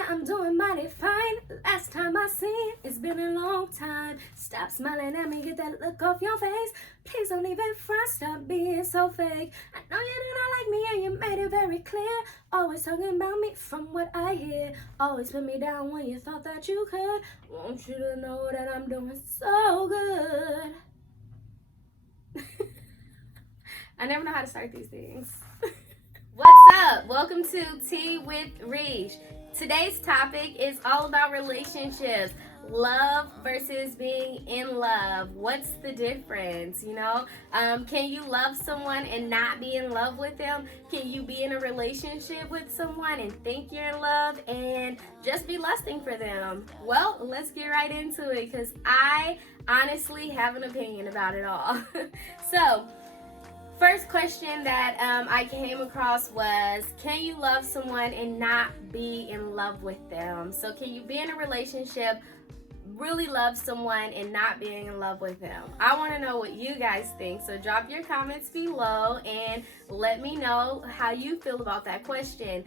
yeah, I'm doing mighty fine. Last time I seen, it's been a long time. Stop smiling at me, get that look off your face. Please don't even front, stop being so fake. I know you do not like me and you made it very clear. Always talking about me from what I hear. Always put me down when you thought that you could. Want you to know that I'm doing so good. I never know how to start these things. What's up? Welcome to Tea with Reach. Today's topic is all about relationships. Love versus being in love. What's the difference? Can you love someone and not be in love with them? Can you be in a relationship with someone and think you're in love and just be lusting for them? Well, let's get right into it because I honestly have an opinion about it all. So, first question that I came across was, can you love someone and not be in love with them? So can you be in a relationship, really love someone and not being in love with them? I want to know what you guys think, so drop your comments below and let me know how you feel about that question.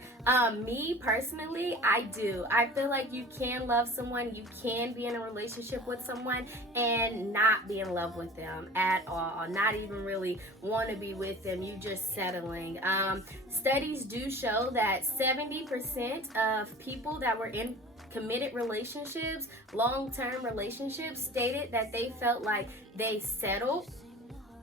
Me personally, I feel like you can love someone, you can be in a relationship with someone and not be in love with them at all, not even really want to be with them, you just settling. Studies do show that 70% of people that were in committed relationships, long-term relationships, stated that they felt like they settled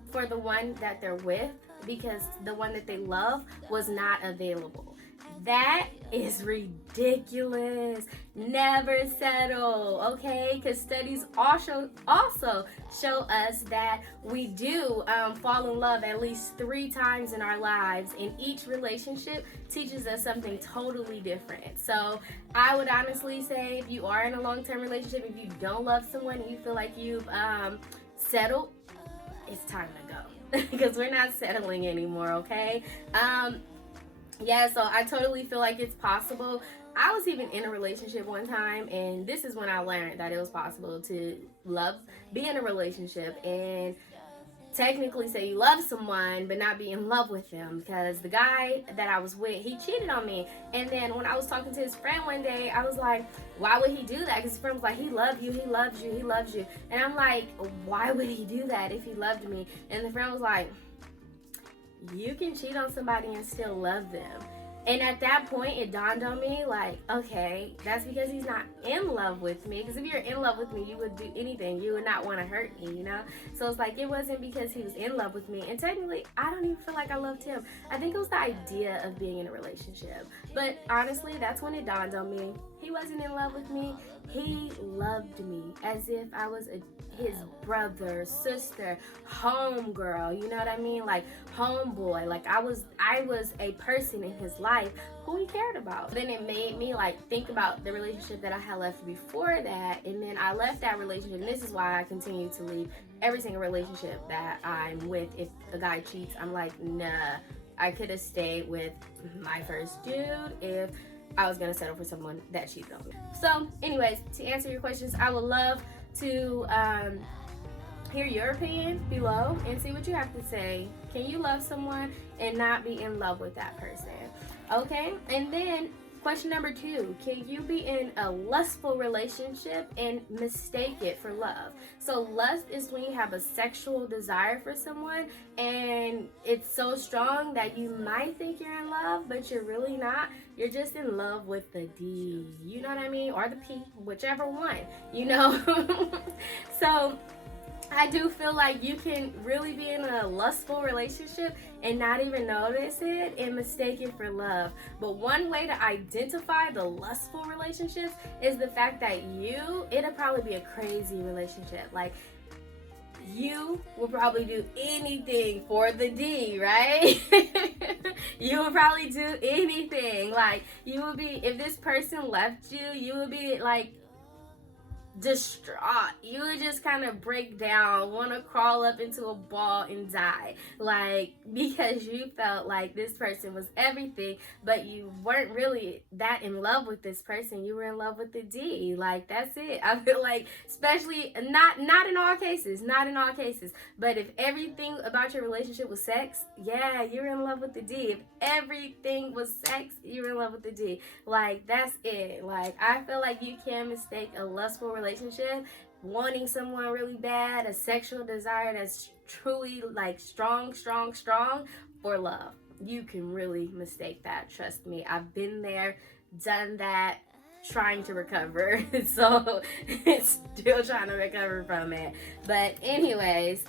for the one that they're with because the one that they love was not available. That is ridiculous. Never settle, okay? Because studies also show us that we do fall in love at least 3 times in our lives, and each relationship teaches us something totally different. So I would honestly say, if you are in a long-term relationship, if you don't love someone, you feel like you've settled, it's time to go because we're not settling anymore, okay? So I totally feel like it's possible. I was even in a relationship one time, and this is when I learned that it was possible to be in a relationship and technically say you love someone but not be in love with them, because the guy that I was with, he cheated on me. And then when I was talking to his friend one day, I was like, why would he do that? Because his friend was like, he loved you, he loves you, he loves you. And I'm like, why would he do that if he loved me? And the friend was like, you can cheat on somebody and still love them. And at that point, it dawned on me, like, okay, that's because he's not in love with me. Because if you're in love with me, you would do anything. You would not want to hurt me, So it's like, it wasn't because he was in love with me. And technically, I don't even feel like I loved him. I think it was the idea of being in a relationship. But honestly, that's when it dawned on me. He wasn't in love with me. He loved me as if I was his brother, sister, homegirl, you know what I mean? Like homeboy. Like I was a person in his life who he cared about. Then it made me like think about the relationship that I had left before that, and then I left that relationship, and this is why I continue to leave every single relationship that I'm with. If a guy cheats, I'm like, nah, I could have stayed with my first dude if I was gonna settle for someone that cheated on me. So anyways, to answer your questions, I would love to hear your opinion below and see what you have to say. Can you love someone and not be in love with that person? Okay, and then question number 2, can you be in a lustful relationship and mistake it for love? So lust is when you have a sexual desire for someone and it's so strong that you might think you're in love, but you're really not. You're just in love with the D, you know what I mean? Or the P, whichever one, So I do feel like you can really be in a lustful relationship and not even notice it and mistake it for love. But one way to identify the lustful relationships is the fact that it'll probably be a crazy relationship. Like, you will probably do anything for the D, right? You will probably do anything. Like, you will be, if this person left you, you will be like distraught. You would just kind of break down, want to crawl up into a ball and die, like, because you felt like this person was everything, but you weren't really that in love with this person. You were in love with the D. Like, that's it. I feel like, especially not in all cases, but if everything about your relationship was sex, yeah, you're in love with the D. If everything was sex, you're in love with the D. Like, that's it. Like, I feel like you can mistake a lustful relationship, wanting someone really bad, a sexual desire that's truly like strong, for love. You can really mistake that. Trust me. I've been there, done that, trying to recover. So, still trying to recover from it. But anyways,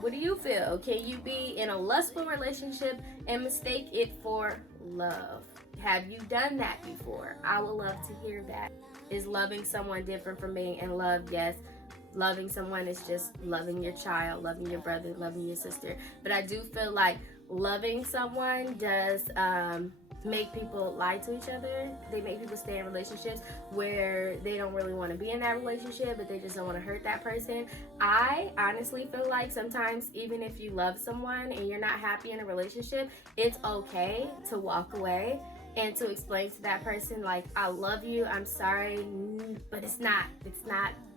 what do you feel? Can you be in a lustful relationship and mistake it for love? Have you done that before? I would love to hear that. Is loving someone different from being in love? Yes. Loving someone is just loving your child, loving your brother, loving your sister. But I do feel like loving someone does make people lie to each other. They make people stay in relationships where they don't really want to be in that relationship, but they just don't want to hurt that person. I honestly feel like sometimes, even if you love someone and you're not happy in a relationship, it's okay to walk away and to explain to that person, like, I love you, I'm sorry, but it's not,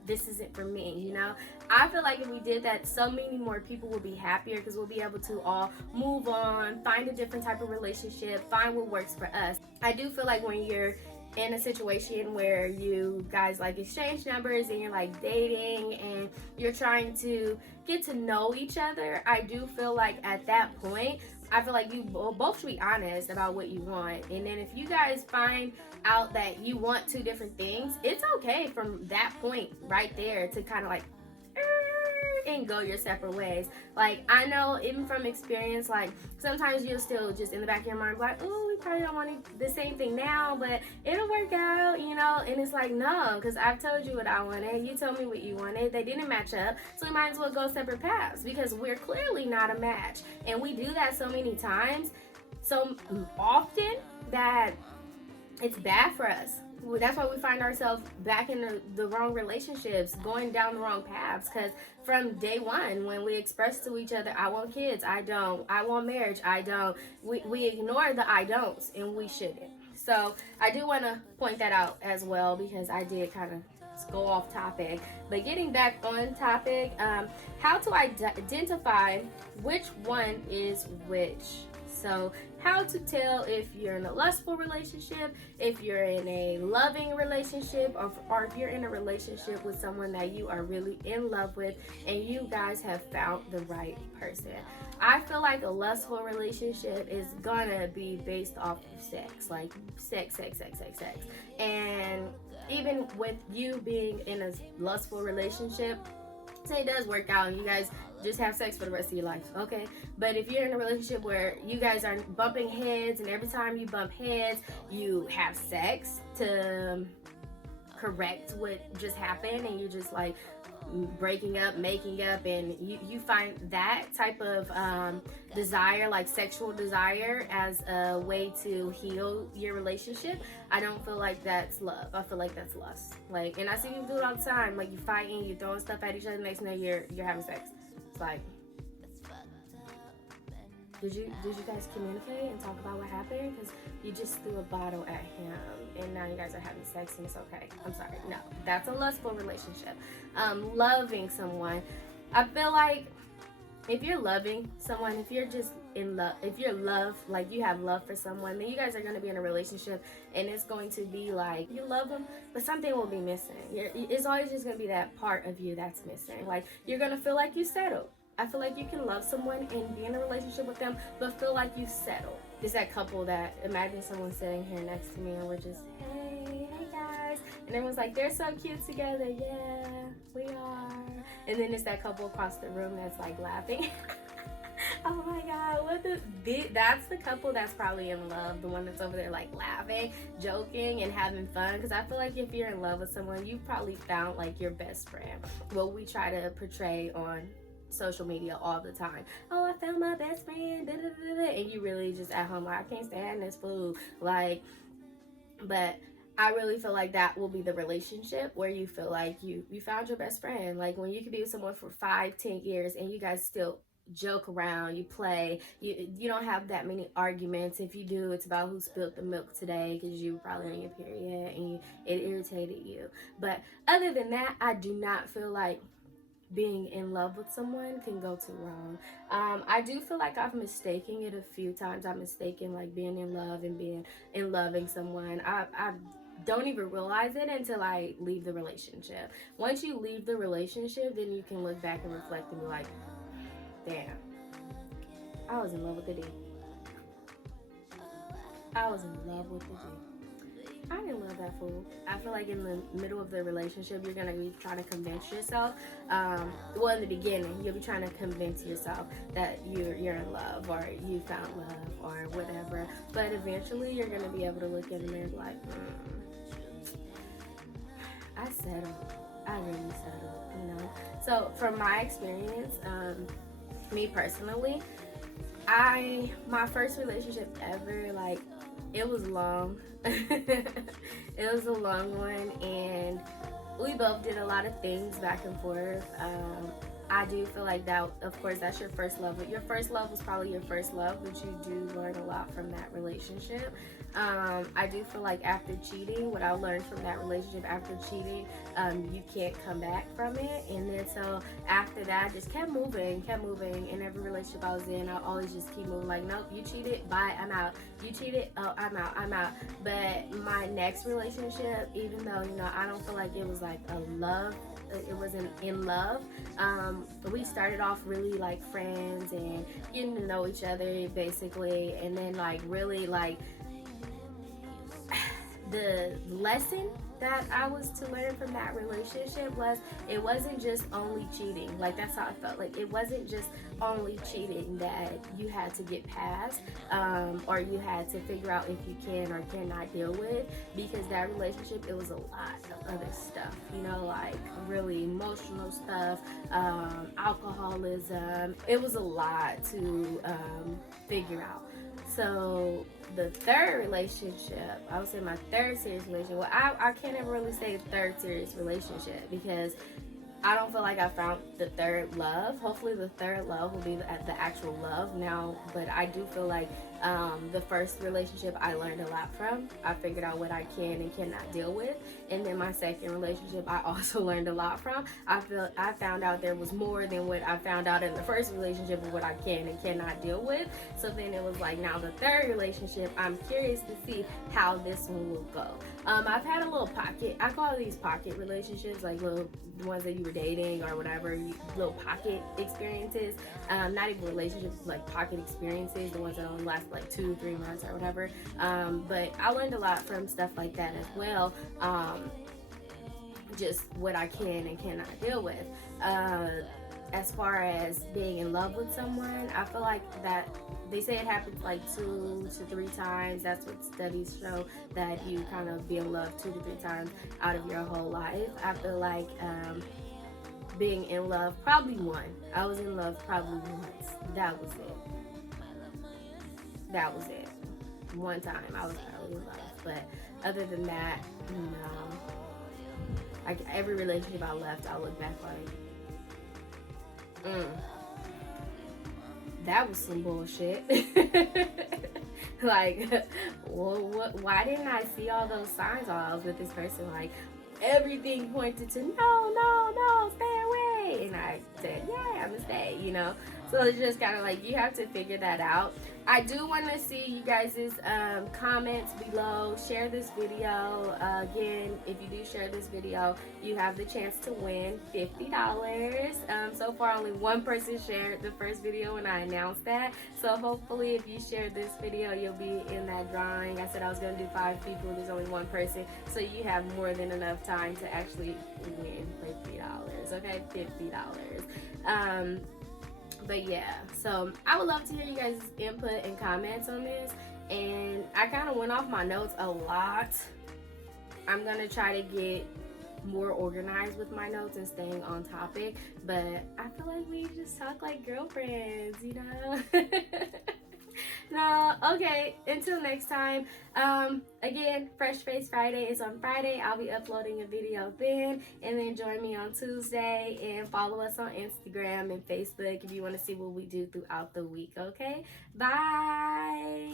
this isn't for me, you know? I feel like if we did that, so many more people will be happier, because we'll be able to all move on, find a different type of relationship, find what works for us. I do feel like when you're in a situation where you guys like exchange numbers and you're like dating and you're trying to get to know each other, I do feel like at that point, I feel like you both should be honest about what you want. And then if you guys find out that you want two different things, it's okay from that point right there to kind of like and go your separate ways. Like, I know even from experience, like sometimes you'll still just in the back of your mind like, oh, we probably don't want the same thing now, but it'll work out, you know? And it's like, no, because I've told you what I wanted, you told me what you wanted, they didn't match up, so we might as well go separate paths, because we're clearly not a match. And we do that so many times, so often, that it's bad for us. That's why we find ourselves back in the wrong relationships, going down the wrong paths, because from day one, when we express to each other, I want kids, I don't, I want marriage, I don't, we ignore the I don'ts, and we shouldn't. So I do want to point that out as well, because I did kind of go off topic. But getting back on topic, how to identify which one is which. So how to tell if you're in a lustful relationship, if you're in a loving relationship, or if you're in a relationship with someone that you are really in love with and you guys have found the right person. I feel like a lustful relationship is gonna be based off of sex, like sex. And even with you being in a lustful relationship, say it does work out and you guys just have sex for the rest of your life, okay? But if you're in a relationship where you guys are bumping heads, and every time you bump heads, you have sex to correct what just happened, and you're just like breaking up, making up, and you find that type of desire, like sexual desire, as a way to heal your relationship, I don't feel like that's love. I feel like that's lust. Like, and I see you do it all the time. Like, you fighting, you throwing stuff at each other, next thing you're having sex. It's like, did you guys communicate and talk about what happened? Because you just threw a bottle at him and now you guys are having sex and it's okay. I'm sorry. No, that's a lustful relationship. Loving someone, I feel like if you're loving someone, if you're just in love, if you're like you have love for someone, then you guys are going to be in a relationship and it's going to be like you love them, but something will be missing. It's always just going to be that part of you that's missing. Like, you're going to feel like you settled. I feel like you can love someone and be in a relationship with them, but feel like you settled. It's that couple that, imagine someone sitting here next to me and we're just, hey guys. And everyone's like, they're so cute together. Yeah, we are. And then it's that couple across the room that's like laughing. Oh my God, that's the couple that's probably in love. The one that's over there like laughing, joking, and having fun. Because I feel like if you're in love with someone, you've probably found like your best friend. What we try to portray on social media all the time. Oh, I found my best friend, da, da, da, da. And you really just at home like, I can't stand this food. Like, but I really feel like that will be the relationship where you feel like you found your best friend. Like when you could be with someone for 5-10 years and you guys still joke around, you play, you don't have that many arguments. If you do, it's about who spilled the milk today because you were probably on your period and it irritated you. But other than that, I do not feel like being in love with someone can go too wrong. I do feel like I've mistaken it a few times. I've mistaken like being in love and being in loving someone. I don't even realize it until I leave the relationship. Once you leave the relationship, then you can look back and reflect and be like, damn, I was in love with the D. I was in love with the D. I didn't love that fool. I feel like in the middle of the relationship, you're gonna be trying to convince yourself. Well, in the beginning, you'll be trying to convince yourself that you're in love or you found love or whatever. But eventually, you're gonna be able to look in the mirror and be like, I settled. I really settled. You know. So from my experience, me personally, my first relationship ever, like, it was long. It was a long one, and we both did a lot of things back and forth. I do feel like that, of course, that's your first love. But your first love was probably your first love, but you do learn a lot from that relationship. I do feel like after cheating, what I learned from that relationship after cheating, you can't come back from it. And then so after that, I just kept moving. In every relationship I was in, I always just keep moving. Like, nope, you cheated, bye, I'm out. You cheated, oh, I'm out. But my next relationship, even though, you know, I don't feel like it was like a love, it wasn't in love. We started off really like friends and getting to know each other basically, and then like really like the lesson that I was to learn from that relationship was it wasn't just only cheating. Like, that's how I felt. Like, it wasn't just only cheating that you had to get past, or you had to figure out if you can or cannot deal with, because that relationship, it was a lot of other stuff, you know, like really emotional stuff, alcoholism. It was a lot to figure out. So the third relationship, I would say my third serious relationship, well, I can't ever really say third serious relationship because I don't feel like I found the third love. Hopefully the third love will be the actual love now, but I do feel like the first relationship I learned a lot from. I figured out what I can and cannot deal with. And then my second relationship I also learned a lot from. I found out there was more than what I found out in the first relationship of what I can and cannot deal with. So then it was like, now the third relationship, I'm curious to see how this one will go. I've had a little pocket, I call these pocket relationships, like little ones that you were dating or whatever, little pocket experiences. Not even relationships, like pocket experiences, the ones that only last like 2-3 months or whatever. But I learned a lot from stuff like that as well. Just what I can and cannot deal with. As far as being in love with someone, I feel like that they say it happens like 2 to 3 times. That's what studies show, that you kind of be in love 2 to 3 times out of your whole life. I feel like being in love, probably one. I was in love probably once. That was it. One time I was probably in love. But other than that, no. Like, every relationship I left, I look back like, that was some bullshit. Like, well, why didn't I see all those signs while I was with this person? Like, everything pointed to no, stay away. And I said, yeah, I'm gonna stay, you know? So it's just kind of like, you have to figure that out. I do want to see you guys' comments below. Share this video. Again, if you do share this video, you have the chance to win $50. So far, only one person shared the first video when I announced that. So hopefully, if you share this video, you'll be in that drawing. I said I was going to do 5 people. There's only one person. So you have more than enough time to actually win $50. Okay, $50. But yeah, so I would love to hear you guys' input and comments on this. And I kind of went off my notes a lot. I'm going to try to get more organized with my notes and staying on topic. But I feel like we just talk like girlfriends, you know? No, okay. Until next time. Again, Fresh Face Friday is on Friday. I'll be uploading a video then, and then join me on Tuesday and follow us on Instagram and Facebook if you want to see what we do throughout the week. Okay, bye.